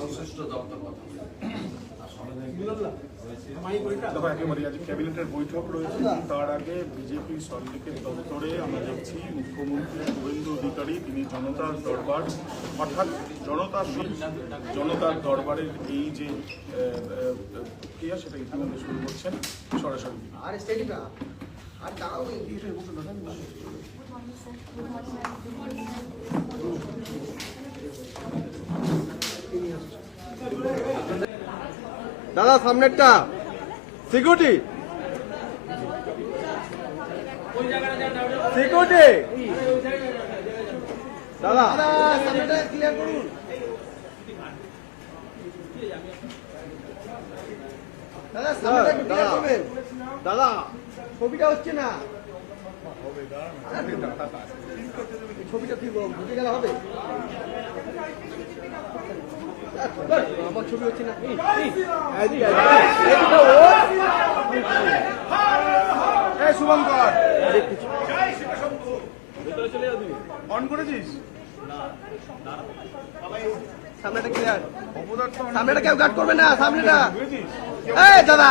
সংশ্লিষ্ট দপ্তর কথা। দেখো একেবারে আজ ক্যাবিনেটের বৈঠক রয়েছে, তার আগে বিজেপি সল্টলেকের দপ্তরে আমরা দেখছি মুখ্যমন্ত্রী শুভেন্দু অধিকারী তিনি জনতার দরবার অর্থাৎ জনতার দরবারের এই যে ক্রিয়া সেটা ইতিমধ্যে শুরু করছেন সরাসরি। দাদা সামনেরটা সিকিউরিটি সিকিউরিটি দাদা সামনেটা ক্লিয়ার করুন। দাদা সামনেটা ক্লিয়ার করবেন। দাদা ছবিটা হচ্ছে না, ছবিটা কি বুঝে গেলে হবে? আমার ছবি হচ্ছে না। শুভঙ্কর অন করেছিস? সামনেটা ক্লিয়ার, সামনেটা কেউ গার্ড করবে না, সামনেটা এই দাদা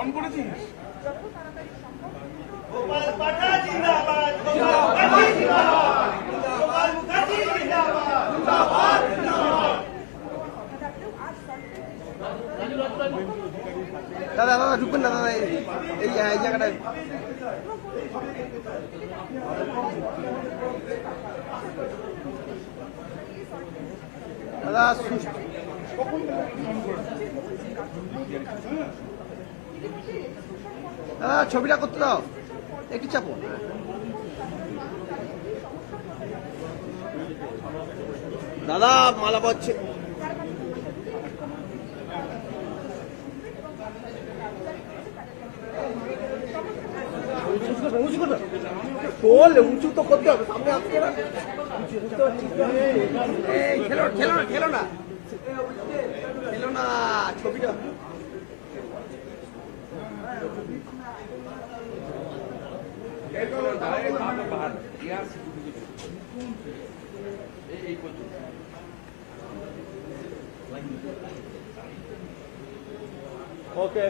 অন করেছিস? দাদা দাদা ঢুকবেন না দাদা, এই জায়গাটায় দাদা দাদা ছবিটা করতে দাও, একটু চাপো। দাদা মালা পাচ্ছে উঁচু তো করতে হবে, সামনে আসছে না, খেলো খেলো না খেলো না খেলো না ছবিটা। ওকে